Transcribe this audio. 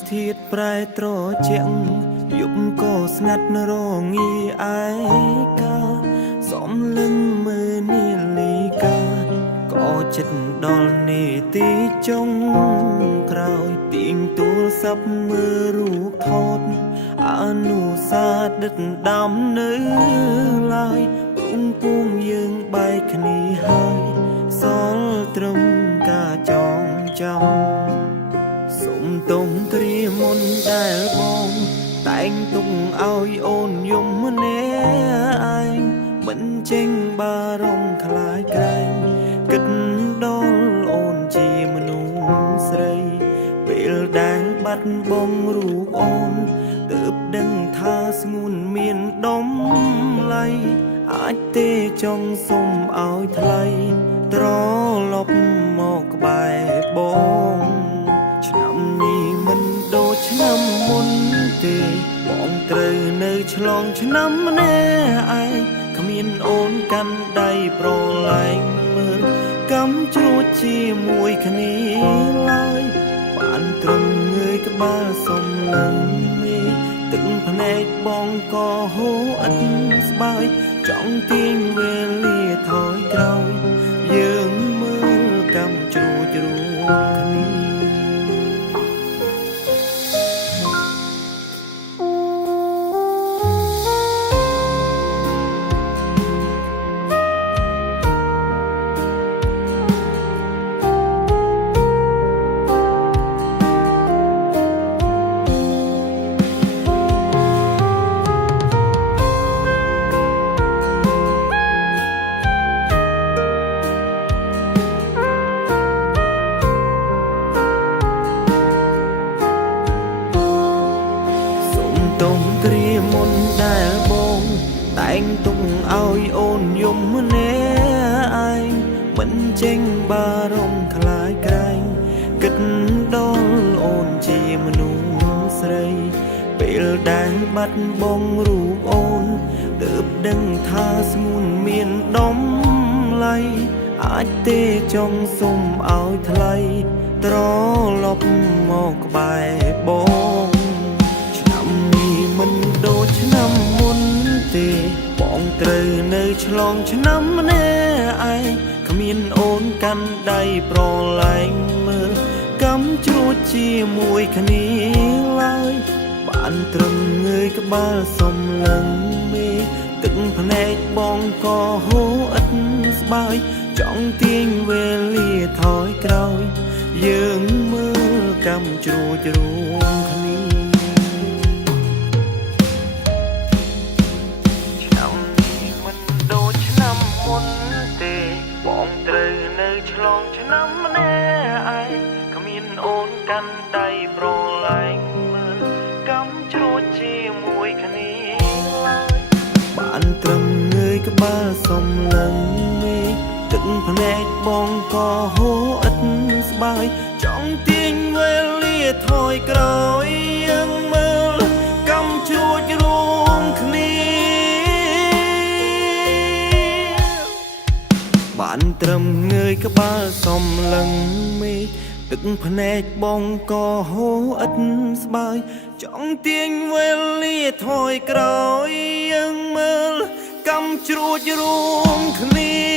ស្ថិតប្រែត្រជាក់យប់ក៏ស្ងាត់រងាឯកាសំលឹងមើលនាឡិកាក៏ចិត្តដល់នេតិចុងក្រោយទៀងទូរស័ព្ទមើលរូបថតអនុសាសន៍ដិតដាំនៅឡើយពុំពុំយើងបែកគ្នាហើយសល់ត្រឹមការចងចាំសុំទុំគ្រាមុនដែលបងតែងទុកឲ្យអូនយំម្នាក់ឯងមិនចេញបារម្ភខ្លាចក្រែងគិតដល់អូនជាមនុស្សស្រីពេលដែលបាត់បង់រូបអូនទើបដឹងថាស្ងួនមានដំឡៃអាចទេចង់សុំឲ្យថ្លៃត្រឡប់មកក្បែរបងឆ្នាំនេះមិនដូចឆ្នាំមុនទេបងត្រូវនៅឆ្លងឆ្នាំម្នាក់ឯងគ្មានអូនកាន់ដៃប្រឡែងមើលកំជ្រួចជាមួយគ្នាឡើយបានត្រឹមងើយក្បាលសំឡឹងមេទឹកភ្នែកបងក៏ហូរឥតស្បើយចង់ទាញវេលាថយក្រោយយើងមើលកំជ្រួចរួមគ្នាទុំគ្រាមុនដែលបងតែងទុកឲ្យអូនយំម្នាក់ឯងមិនចេញបារម្ភខ្លាចក្រែងគិតដល់អូនជាមនុស្សស្រីពេលដែលបាត់បង់រូបអូនទើបដឹងថាស្ងួនមានដំឡៃអាចទេចង់សុំឲ្យថ្លៃត្រឡប់មកក្បែរបងមិនដូចឆ្នាំមុនទេបងត្រូវនៅឆ្លងឆ្នាំម្នាក់ឯងគ្មានអូនកាន់ដៃប្រឡែងមើលកំជ្រួចជាមួយគ្នាឡើយបានត្រឹមងើយក្បាលសំឡឹងមេទឹកភ្នែកបងក៏ហូរឥតស្បើយចង់ទាញវេលាថយក្រោយយើងមើលកំជ្រួចរួមគ្នាបងត្រូវនៅឆ្លងឆ្នាំម្នាក់ឯងគ្មានអូនកាន់ដៃប្រឡែងមើលកំជ្រួចជាមួយគ្នាឡើយបានត្រឹមងើយក្បាលសំឡឹងមេទឹកភ្នែកបងក៏ហូរឥតស្បើយចង់ទាញវេលាថយក្រោយយើងមើលកំជ្រួចរួមគ្នាបានត្រឹមងើយក្បាលសំឡឹងមេទឹកភ្នែកបងក៏ហូរឥតស្បើយចង់ទាញវេលាថយក្រោយយើងមើលកំជ្រួចរួមគ្នា